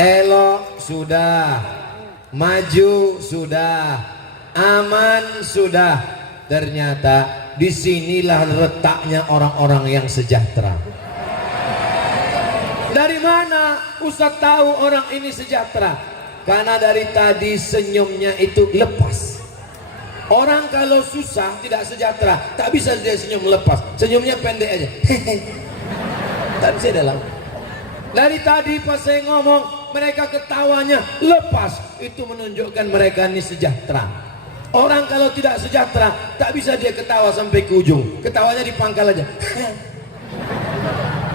elok sudah, maju sudah, aman sudah. Ternyata disinilah letaknya orang-orang yang sejahtera. Dari mana Ustaz tahu orang ini sejahtera? Karena dari tadi senyumnya itu lepas. Orang kalau susah tidak sejahtera, tak bisa dia senyum lepas. Senyumnya pendek aja. Tak bisa dalam. Dari tadi pas saya ngomong, mereka ketawanya lepas. Itu menunjukkan mereka ini sejahtera. Orang kalau tidak sejahtera, tak bisa dia ketawa sampai ke ujung. Ketawanya di pangkal aja.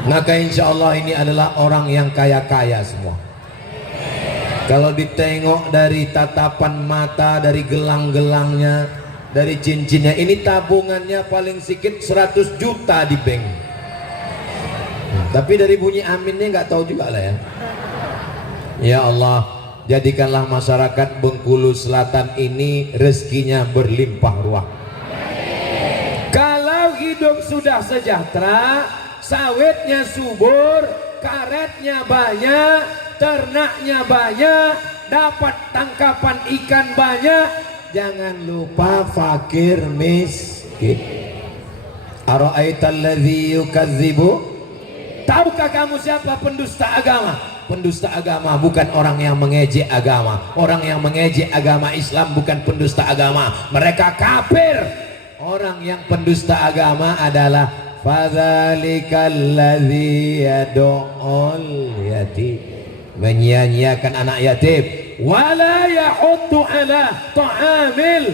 Maka insya Allah ini adalah orang yang kaya-kaya semua. Kalau ditengok dari tatapan mata, dari gelang-gelangnya, dari cincinnya, ini tabungannya paling sedikit 100 juta di bank. Tapi dari bunyi aminnya nggak tahu juga lah ya. Ya Allah, jadikanlah masyarakat Bengkulu Selatan ini rezekinya berlimpah ruah. Kalau hidup sudah sejahtera, sawitnya subur, karetnya banyak, ternaknya banyak, dapat tangkapan ikan banyak, jangan lupa fakir miskin. Ara'aital ladzi yukadzibu? Tahukah kamu siapa pendusta agama? Pendusta agama bukan orang yang mengejek agama. Orang yang mengejek agama Islam bukan pendusta agama. Mereka kafir. Orang yang pendusta agama adalah fadzalikal ladzi yad'ul yatim, menyia-nyiakan anak yatim, wala yahuddu ala ta'amil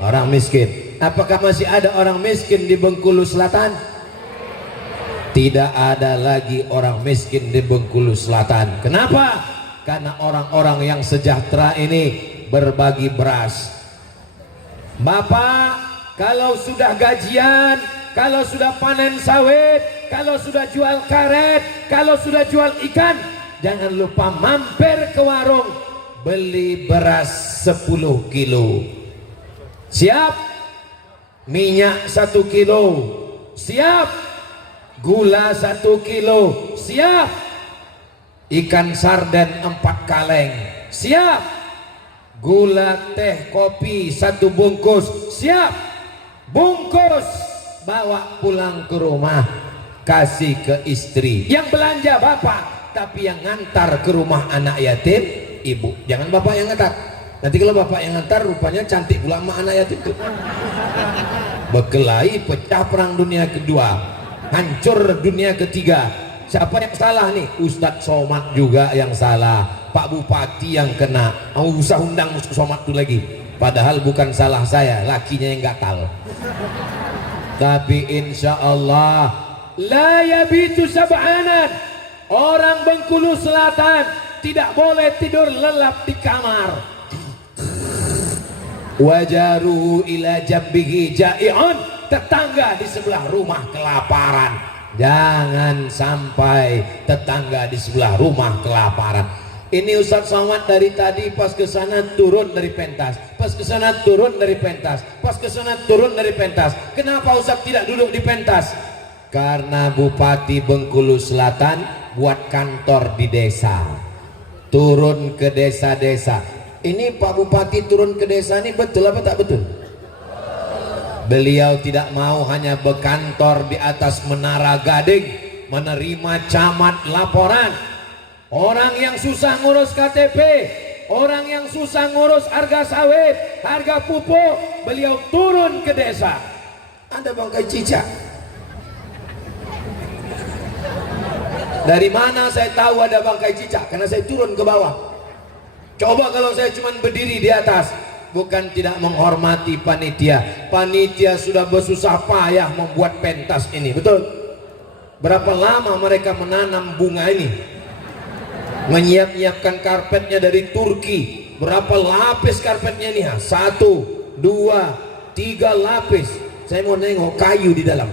orang miskin. Apakah masih ada orang miskin di Bengkulu Selatan? Tidak ada lagi orang miskin di Bengkulu Selatan. Kenapa? Karena orang-orang yang sejahtera ini berbagi beras. Bapak kalau sudah gajian, kalau sudah panen sawit, kalau sudah jual karet, kalau sudah jual ikan, jangan lupa mampir ke warung beli beras 10 kilo. Siap? Minyak 1 kilo. Siap? Gula 1 kilo. Siap? Ikan sarden 4 kaleng. Siap? Gula, teh, kopi 1 bungkus. Siap? Bungkus bawa pulang ke rumah, kasih ke istri. Yang belanja bapak, tapi yang ngantar ke rumah anak yatim ibu. Jangan bapak yang ngantar. Nanti kalau bapak yang ngantar rupanya cantik pula sama anak yatim itu. Berkelahi, pecah perang dunia kedua, hancur dunia ketiga. Siapa yang salah nih? Ustadz Somad juga yang salah, Pak Bupati yang kena. Mau usah undang Ustadz Somad itu lagi. Padahal bukan salah saya, lakinya yang gatal. Tapi insya Allah la yabitu sab'anan. Orang Bengkulu Selatan tidak boleh tidur lelap di kamar. Wajaruhu ila jambihi ja'i'un. Tetangga di sebelah rumah kelaparan. Jangan sampai tetangga di sebelah rumah kelaparan. Ini Ustadz Somad dari tadi pas ke sana turun dari pentas, pas ke sana turun dari pentas, pas ke sana turun dari pentas. Kenapa Ustadz tidak duduk di pentas? Karena Bupati Bengkulu Selatan buat kantor di desa, turun ke desa-desa. Ini Pak Bupati turun ke desa ini betul apa tak betul? Beliau tidak mau hanya berkantor di atas Menara Gading, menerima camat laporan. Orang yang susah ngurus KTP, orang yang susah ngurus harga sawit, harga pupuk, beliau turun ke desa. Ada bangkai cicak. Dari mana saya tahu ada bangkai cicak? Karena saya turun ke bawah. Coba kalau saya cuma berdiri di atas. Bukan tidak menghormati panitia. Panitia sudah bersusah payah membuat pentas ini, betul? Berapa lama mereka menanam bunga ini? Menyiapkan karpetnya dari Turki. Berapa lapis karpetnya ini? 1, 2, 3 lapis. Saya mau nengok kayu di dalam.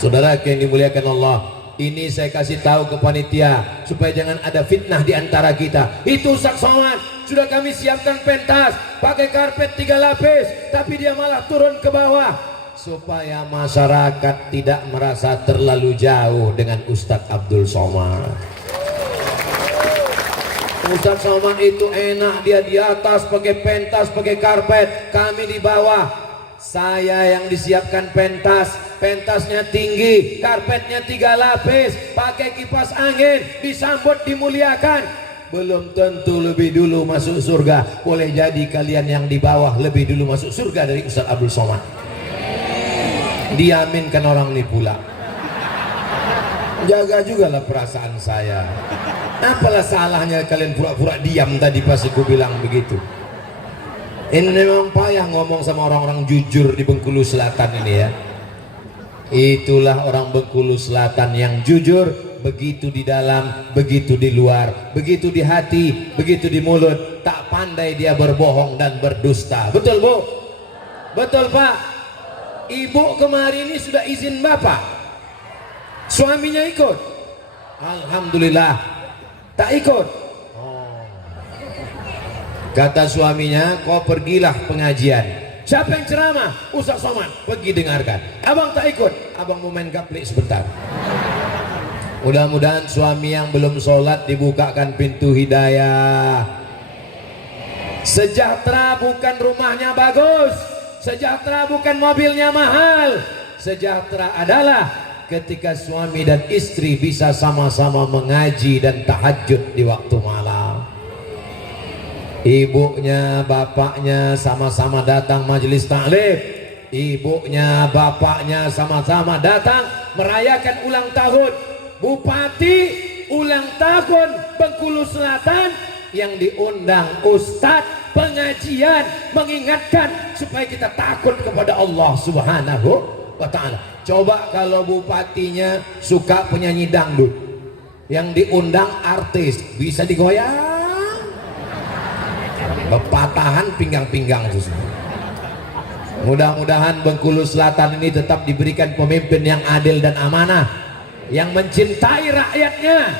Saudara yang dimuliakan Allah, ini saya kasih tahu ke panitia supaya jangan ada fitnah di antara kita. Itu Ustadz Somad sudah kami siapkan pentas pakai karpet 3 lapis, tapi dia malah turun ke bawah supaya masyarakat tidak merasa terlalu jauh dengan Ustadz Abdul Somad. Ustadz Somad itu enak, dia di atas pakai pentas, pakai karpet, kami di bawah. Saya yang disiapkan pentas, pentasnya tinggi, karpetnya 3 lapis, pakai kipas angin, disambut, dimuliakan. Belum tentu lebih dulu masuk surga. Boleh jadi kalian yang di bawah lebih dulu masuk surga dari Ustadz Abdul Somad. Diaminkan orang ini pula. Jaga juga lah perasaan saya. Apalah salahnya kalian pura-pura diam tadi pas aku bilang begitu. Ini memang payah ngomong sama orang-orang jujur di Bengkulu Selatan ini ya. Itulah orang Bengkulu Selatan yang jujur, begitu di dalam, begitu di luar, begitu di hati, begitu di mulut. Tak pandai dia berbohong dan berdusta. Betul Bu? Betul Pak? Ibu kemarin ini sudah izin Bapak. Suaminya ikut? Alhamdulillah. Tak ikut? Kata suaminya, kau pergilah pengajian. Siapa yang ceramah? Ustadz Somad. Pergi dengarkan. Abang tak ikut. Abang mau main gaplik sebentar. Mudah-mudahan suami yang belum sholat dibukakan pintu hidayah. Sejahtera bukan rumahnya bagus. Sejahtera bukan mobilnya mahal. Sejahtera adalah ketika suami dan istri bisa sama-sama mengaji dan tahajud di waktu malam. Ibunya, bapaknya sama-sama datang majelis taklim. Ibunya, bapaknya sama-sama datang merayakan ulang tahun. Bupati ulang tahun Bengkulu Selatan yang diundang ustadz pengajian mengingatkan supaya kita takut kepada Allah Subhanahu wa ta'ala. Coba kalau bupatinya suka penyanyi dangdut, yang diundang artis, bisa digoyang. Kepatahan pinggang-pinggang itu semua. Mudah-mudahan Bengkulu Selatan ini tetap diberikan pemimpin yang adil dan amanah, yang mencintai rakyatnya,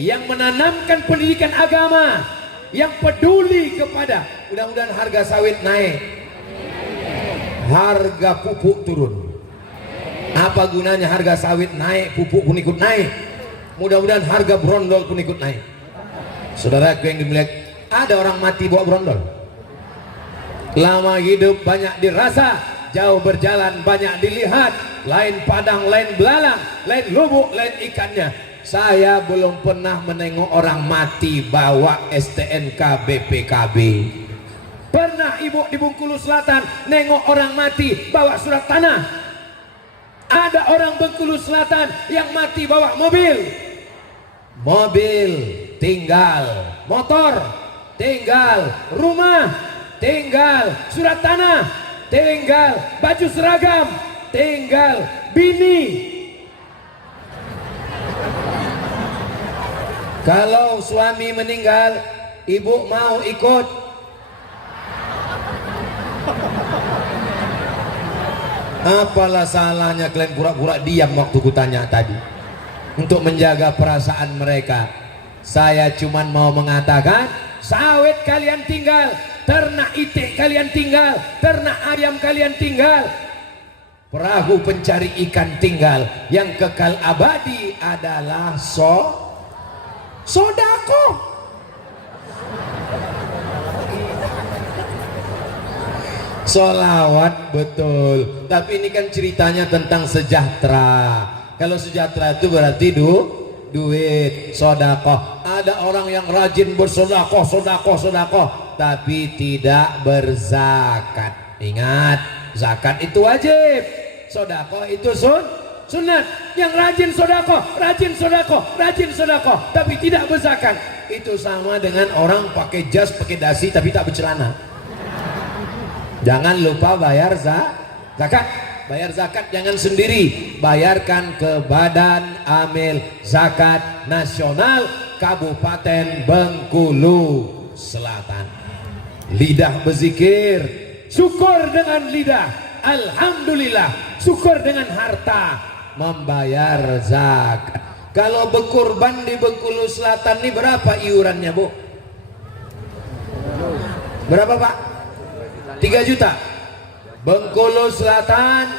yang menanamkan pendidikan agama, yang peduli kepada. Mudah-mudahan harga sawit naik, harga pupuk turun. Apa gunanya harga sawit naik, pupuk pun ikut naik. Mudah-mudahan harga brondol pun ikut naik. Saudaraku yang dimuliakan, ada orang mati bawa brondol. Lama hidup banyak dirasa, jauh berjalan banyak dilihat. Lain padang, lain belalang, lain lubuk, lain ikannya. Saya belum pernah menengok orang mati bawa STNK BPKB. Pernah ibu di Bengkulu Selatan nengok orang mati bawa surat tanah? Ada orang Bengkulu Selatan yang mati bawa mobil. Mobil tinggal, motor tinggal, rumah tinggal, surat tanah tinggal, baju seragam tinggal, bini. Kalau suami meninggal, ibu mau ikut? Apalah salahnya kalian pura-pura diam waktu kutanya tadi, untuk menjaga perasaan mereka. Saya cuman mau mengatakan, sawit kalian tinggal, ternak itik kalian tinggal, ternak ayam kalian tinggal, perahu pencari ikan tinggal. Yang kekal abadi adalah sodako. Solawat betul, tapi ini kan ceritanya tentang sejahtera. Kalau sejahtera itu berarti duit, sodakoh. Ada orang yang rajin bersodakoh, tapi tidak berzakat. Ingat, zakat itu wajib, sodakoh itu sunat. Yang rajin sodakoh, tapi tidak berzakat, itu sama dengan orang pakai jas, pakai dasi, tapi tak bercelana. Jangan lupa bayar zakat. Bayar zakat jangan sendiri, bayarkan ke Badan Amil Zakat Nasional Kabupaten Bengkulu Selatan. Lidah berzikir, syukur dengan lidah, alhamdulillah. Syukur dengan harta, membayar zakat. Kalau berkurban di Bengkulu Selatan ini berapa iurannya, Bu? Berapa, Pak? 3 juta. Bengkulu Selatan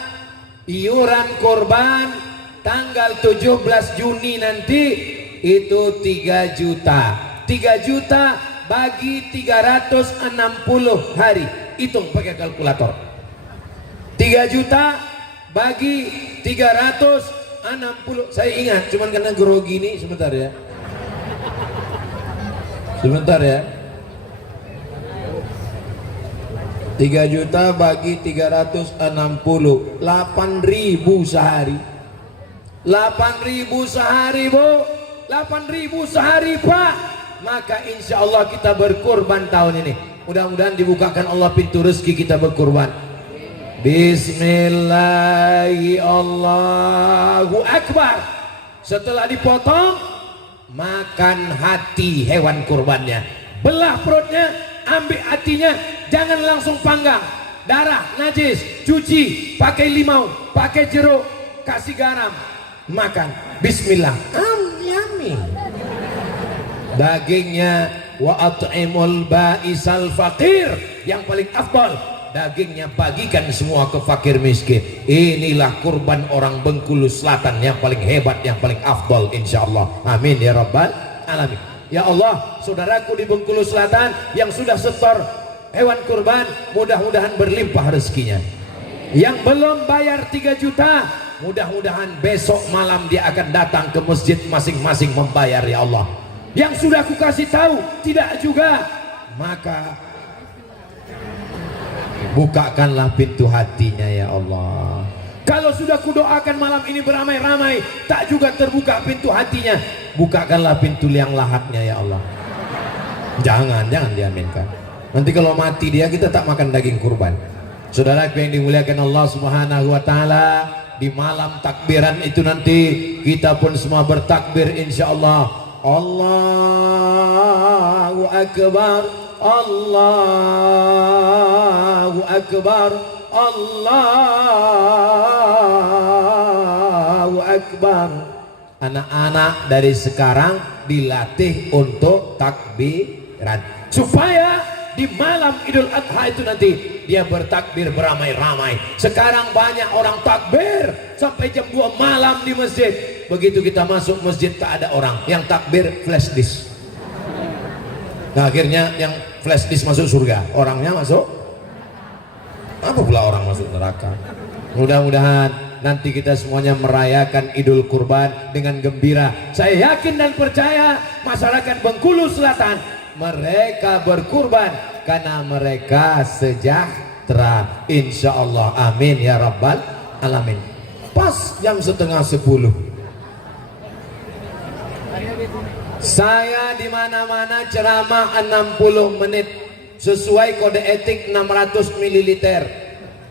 iuran kurban tanggal 17 Juni nanti itu 3 juta. 3 juta bagi 360 hari. Hitung pakai kalkulator. 3 juta bagi 360. Saya ingat, cuman karena grogi ini sebentar ya. Sebentar ya. 3 juta bagi 360, 8.000 sehari. 8.000 sehari, Bu. 8.000 sehari, Pak. Maka insya Allah kita berkurban tahun ini. Mudah-mudahan dibukakan Allah pintu rezeki kita berkurban. Bismillahirrahmanirrahim. Allahu Akbar. Setelah dipotong, makan hati hewan kurbannya. Belah perutnya, ambil hatinya, jangan langsung panggang. Darah najis, cuci, pakai limau, pakai jeruk, kasih garam, makan. Bismillah. Yummy. Dagingnya wa at'imul ba'isal faqir, yang paling afdal. Dagingnya bagikan semua ke fakir miskin. Inilah kurban orang Bengkulu Selatan yang paling hebat, yang paling afdal insyaallah. Amin ya rabbal alamin. Ya Allah, saudaraku di Bengkulu Selatan yang sudah setor hewan kurban, mudah-mudahan berlimpah rezekinya. Yang belum bayar 3 juta, mudah-mudahan besok malam dia akan datang ke masjid masing-masing membayar ya Allah. Yang sudah aku kasih tahu tidak juga, maka bukakanlah pintu hatinya ya Allah. Kalau sudah kudoakan malam ini beramai-ramai, tak juga terbuka pintu hatinya, bukakanlah pintu liang lahatnya ya Allah. Jangan diaminkan. Nanti kalau mati dia, kita tak makan daging kurban. Saudara yang dimuliakan Allah Subhanahu wa taala, di malam takbiran itu nanti kita pun semua bertakbir insyaallah. Allahu Akbar, Allahu Akbar, Allahu Akbar. Anak-anak dari sekarang dilatih untuk takbiran supaya di malam Idul Adha itu nanti dia bertakbir beramai-ramai. Sekarang banyak orang takbir sampai jam 2 malam di masjid. Begitu kita masuk masjid tak ada orang, yang takbir flash disk. Nah, akhirnya yang flash disk masuk surga, orangnya masuk apa pula orang masuk neraka. Mudah-mudahan nanti kita semuanya merayakan Idul Kurban dengan gembira. Saya yakin dan percaya masyarakat Bengkulu Selatan mereka berkurban karena mereka sejahtera insyaallah. Amin ya rabbal alamin. Pas jam setengah 10 saya di mana-mana ceramah 60 menit sesuai kode etik 600 ml.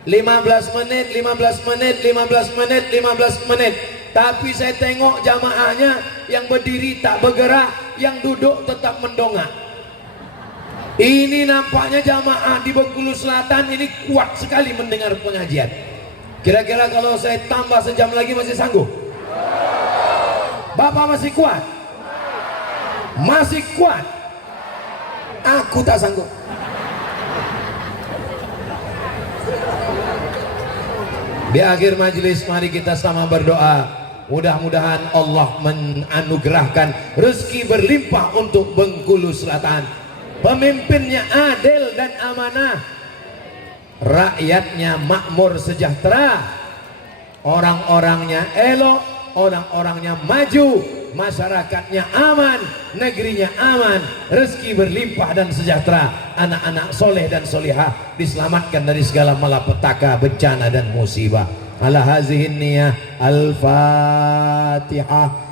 15 menit, 15 menit, 15 menit, 15 menit. Tapi saya tengok jamaahnya yang berdiri tak bergerak, yang duduk tetap mendongak. Ini nampaknya jamaah di Bengkulu Selatan ini kuat sekali mendengar pengajian. Kira-kira kalau saya tambah sejam lagi masih sanggup? Bapak masih kuat? Masih kuat? Aku tak sanggup. Di akhir majelis mari kita sama berdoa, mudah-mudahan Allah menganugerahkan rezeki berlimpah untuk Bengkulu Selatan. Pemimpinnya adil dan amanah, rakyatnya makmur sejahtera, orang-orangnya elok, orang-orangnya maju, masyarakatnya aman, negerinya aman, rezeki berlimpah dan sejahtera, anak-anak soleh dan solihah diselamatkan dari segala malapetaka, bencana dan musibah. Ala hazihin niyah, al-fatihah.